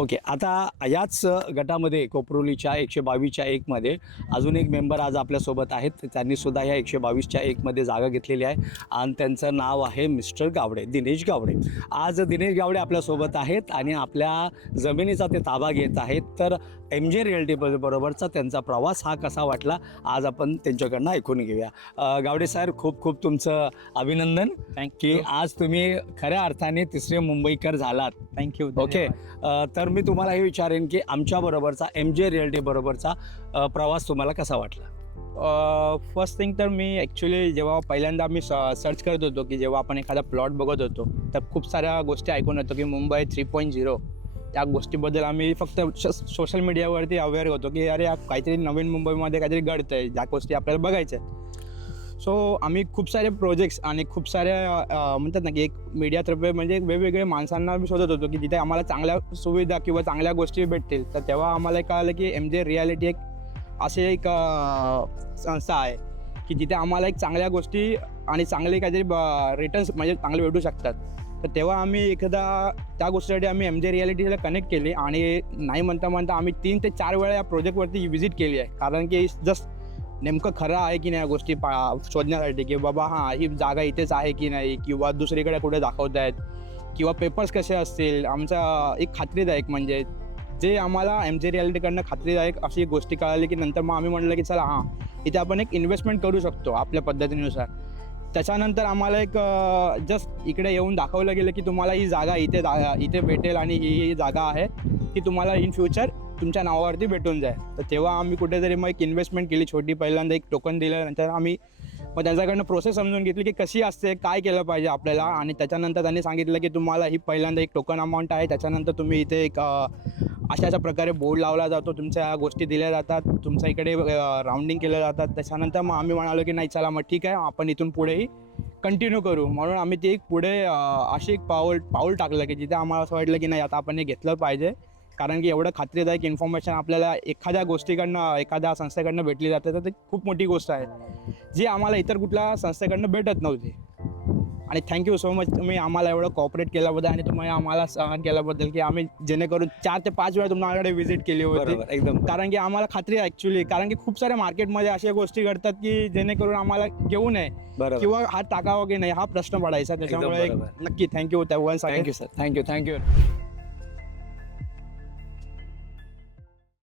Okay. आता याच गटामध्ये कोपरोलीच्या 122च्या 1मध्ये अजून एक मेंबर आज आपल्यासोबत आहेत. त्यांनीसुद्धा ह्या 122च्या 1मध्ये जागा घेतलेली आहे आणि त्यांचं नाव आहे मिस्टर गावडे, दिनेश गावडे. आज दिनेश गावडे आपल्यासोबत आहेत आणि आपल्या जमिनीचा ते ताबा घेत आहेत. तर MJ रिअल्टी बरोबरचा त्यांचा प्रवास हा कसा वाटला आज आपण त्यांच्याकडनं ऐकून घेऊया. गावडे साहेब, खूप खूप तुमचं अभिनंदन की आज तुम्ही खऱ्या अर्थाने तिसरे मुंबईकर झालात. थँक्यू. ओके. तर मी तुम्हाला हे विचारेन की आमच्याबरोबरचा MJ रिअल्टी बरोबरचा प्रवास तुम्हाला कसा वाटला? फर्स्ट थिंग तर मी ॲक्च्युली जेव्हा पहिल्यांदा मी सर्च करत होतो की जेव्हा आपण एखादा प्लॉट बघत होतो तर खूप साऱ्या गोष्टी ऐकून होतो की मुंबई 3.0 त्या गोष्टीबद्दल आम्ही फक्त सोशल मीडियावरती अवेअर होतो की अरे काहीतरी नवीन मुंबईमध्ये काहीतरी घडतं आहे, ज्या गोष्टी आपल्याला बघायच्या आहेत. सो आम्ही खूप सारे प्रोजेक्ट्स आणि खूप साऱ्या म्हणतात ना की एक मीडियातर्फे म्हणजे वेगवेगळे माणसांना आम्ही शोधत होतो की जिथे आम्हाला चांगल्या सुविधा किंवा चांगल्या गोष्टी भेटतील. तर तेव्हा आम्हाला कळालं की MJ रियालिटी एक अशी एक संस्था आहे की जिथे आम्हाला एक चांगल्या गोष्टी आणि चांगले काहीतरी रिटर्न्स म्हणजे चांगले भेटू शकतात. तर तेव्हा आम्ही एखादा त्या गोष्टीसाठी आम्ही MJ रियालिटीला कनेक्ट केली आणि नाही म्हणता आम्ही 3 ते 4 वेळा या प्रोजेक्टवरती व्हिजिट केली आहे. कारण की जस्ट नेमकं खरं आहे की नाही या गोष्टी शोधण्यासाठी की बाबा हां ही जागा इथेच आहे की नाही किंवा दुसरीकडे कुठे दाखवत आहेत किंवा पेपर्स कसे असतील. आमचा एक खात्रीदायक म्हणजे जे आम्हाला MJ रियालिटीकडनं खात्रीदायक अशी एक गोष्टी कळाली की नंतर मग आम्ही म्हटलं की चला हां इथे आपण एक इन्व्हेस्टमेंट करू शकतो आपल्या पद्धतीनुसार. त्याच्यानंतर आम्हाला एक जस्ट इकडे येऊन दाखवलं गेलं की तुम्हाला ही जागा इथे भेटेल आणि ही जागा आहे की तुम्हाला इन फ्युचर तुमच्या नावावरती भेटून जाईल. तर तेव्हा आम्ही कुठेतरी मग एक इन्व्हेस्टमेंट केली छोटी. पहिल्यांदा एक टोकन दिलं. नंतर आम्ही मग त्यांच्याकडनं प्रोसेस समजून घेतली की कशी असते, काय केलं पाहिजे आपल्याला. आणि त्याच्यानंतर त्यांनी सांगितलं की तुम्हाला ही पहिल्यांदा एक टोकन अमाऊंट आहे, त्याच्यानंतर तुम्ही इथे एक अशा प्रकारे बोर्ड लावला जातो, तुमच्या गोष्टी दिल्या जातात, तुमच्या इकडे राऊंडिंग केलं जातात. त्याच्यानंतर मग आम्ही म्हणालो की नाही चला मग ठीक आहे आपण इथून पुढेही कंटिन्यू करू. म्हणून आम्ही ते एक पुढे अशी एक पाऊल टाकलं की जिथे आम्हाला असं वाटलं की नाही आता आपण हे घेतलं पाहिजे. कारण की एवढं खात्रीदायक इन्फॉर्मेशन आपल्याला एखाद्या गोष्टीकडनं एखाद्या संस्थेकडनं भेटली जाते तर ते खूप मोठी गोष्ट आहे जी आम्हाला इतर कुठल्या संस्थेकडनं भेटत नव्हती. आणि थँक्यू सो मच तुम्ही आम्हाला एवढं कॉपरेट केल्याबद्दल आणि तुम्ही आम्हाला सहन केल्याबद्दल की आम्ही जेणेकरून 4 ते 5 वेळा तुमच्याकडे व्हिजिट केली होती. एकदम. कारण की आम्हाला खात्री आहे ॲक्च्युली, कारण की खूप साऱ्या मार्केटमध्ये अशा गोष्टी घडतात की जेणेकरून आम्हाला घेऊ नये किंवा हात टाकावा की नाही हा प्रश्न पडायचा. त्याच्यामुळे नक्की थँक्यू. Thank you sir. थँक्यू.